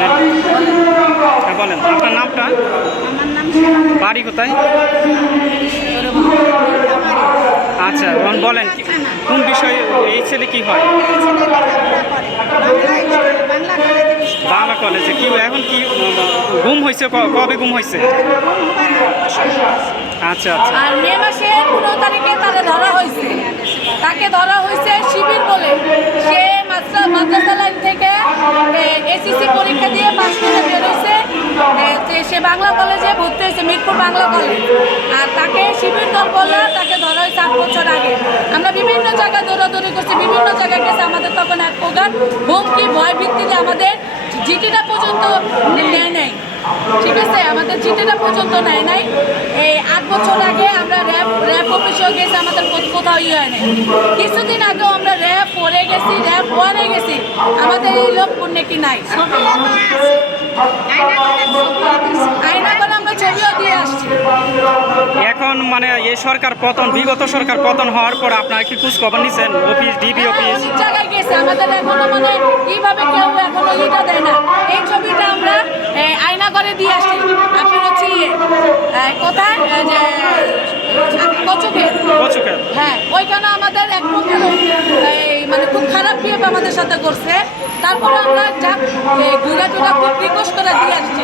হ্যাঁ বলেন আপনার নামটা? বাড়ি কোথায়? আচ্ছা এখন বলেন কোন বিষয়ে এই ছেলে কি হয়? বাংলা কলেজে। কি এখন কি গুম হয়েছে? কবে গুম হয়েছে? আচ্ছা আচ্ছা আর মে মাসে পনেরো তারিখে তারা ধরা হয়েছে তাকে ধরা হয়েছে শিবির বলে সে মাদ্রা মাদ্রাসা লাইন থেকে এসএসসি পরীক্ষা দিয়ে পাস করে বেরোইছে এ, যে সে বাংলা কলেজে ভর্তি হয়েছে, মিরপুর বাংলা কলেজ। আর তাকে শিবির দল বলল, তাকে ধরা হয়েছে আট বছর আগে। আমরা বিভিন্ন জায়গায় দৌড়াদৌড়ি করছি, বিভিন্ন জায়গায় গেছে আমাদের তখন এক প্রকার হুমকি ভয় ভিত্তিতে আমাদের জিটিটা পর্যন্ত নেয় নেয় ঠিক আছে? আমাদের চিঠিটা পর্যন্ত নেয় নাই। এই আট বছর আগে আমরা র্যাব অফিসেও গেছি আমাদের কোথাও ইয়ে হয় নাই কিছুদিন আগেও আমরা র্যাব ফোরে গেছি র্যাব ওয়ানে গেছি আমাদের এই লোক পুণ্যে কি নাই। আয়না করে আমরা ছবিও দিয়ে আসছি। এখন মানে এই সরকার পতন বিগত সরকার পতন হওয়ার পর আপনারা কি খোঁজ খবর নিছেন? অফিস ডিবি হ্যাঁ, অফিস জায়গায় গেছে আমাদের এখনও মানে এইভাবে কেউ এখনও ইটা দেয় না। এই ছবিটা আমরা আয়না করে দিয়ে আসছি। আপনার হচ্ছে ইয়ে কোথায়? যে কচুকে কচুকে হ্যাঁ ওইখানে আমাদের এক এই মানে খুব খারাপ বিহেভ আমাদের সাথে করছে। তারপরে আমরা যা ঘুরে টুরা খুব রিকোয়েস্ট করে দিয়ে আসছি।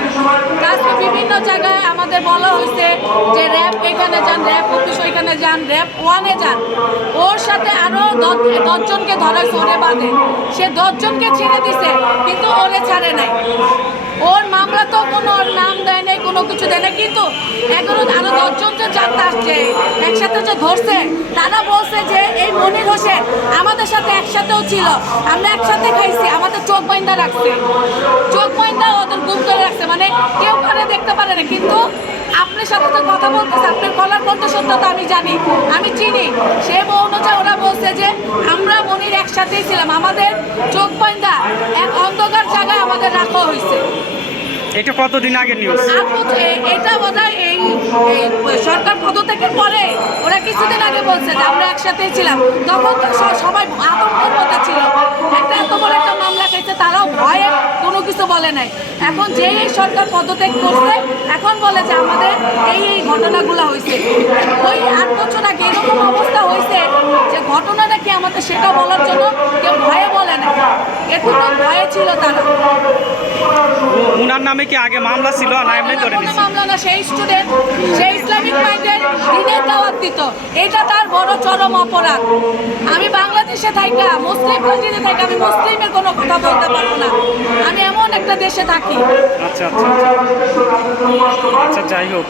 আজকে বিভিন্ন জায়গায় আমাদের বলা হয়েছে যে র্যাব এখানে যান র্যাব অফিস ওইখানে যান র্যাব ওয়ানে যান। ওর সাথে আরও দশজনকে ধরাইছে ওরে বাদে। সে দশজনকে ছেড়ে দিছে কিন্তু ওরে ছাড়ে নাই। ওর মামলা তো কোনো ওর নাম দেয় নাই কোনো কিছু দেয় নাই কিন্তু এখনও আরও দশজন যে যাত্রা আসছে একসাথে যে ধরছে। তারা বলছে যে এই মনির হোসেন আমাদের সাথে একসাথেও ছিল। আমরা একসাথে খাইছি আমাদের চোখ বইন্দা রাখছে। চোখ বইন্দা ওদের গুম রাখছে। মানে কেউ করে দেখতে পারে না কিন্তু আপনার সাথে তো কথা বলতেছে আপনার গলার কণ্ঠস্বরটা আমি জানি আমি চিনি। সে অনুযায়ী ওরা বলছে যে আমরা মনির একসাথেই ছিলাম আমাদের চোখ বইন্দা এক অন্ধকার জায়গায় আমাদের রাখা হয়েছে। এটা কতদিন আগে নিউজ এটা সরকার পদত্যাগের পরে ওরা কিছুদিন আগে বলছে যে আমরা একসাথেই ছিলাম। তখন তো সবাই আতঙ্কের মধ্যে ছিল। একটা এত বড় একটা মামলা খাইছে তারাও ভয়ে কোনো কিছু বলে নাই। এখন যে এই সরকার পদত্যাগ করছে, এখন বলে যে আমাদের এই এই ঘটনাগুলো হয়েছে। ওই আট বছর আগে এরকম অবস্থা হয়েছে যে ঘটনাটা কি আমাদের সেটা বলার জন্য কেউ ভয়ে বলে না একটু তো ভয়ে ছিল তারা উনার নামে কি আগে মামলা ছিল না এমনি ধরে নিছে? মামলা না সেই স্টুডেন্ট সেই ইসলামিক মাইন্ডের দিনের দাওয়াত দিত। এটা তার বড় চরম অপরাধ। আমি বাংলাদেশে থাকা মুসলিম কান্ট্রিতে থাকি আমি মুসলিমের কোনো কথা বলতে পারব না। আমি এমন একটা দেশে থাকি। আচ্ছা আচ্ছা আচ্ছা। আচ্ছা যাই হোক।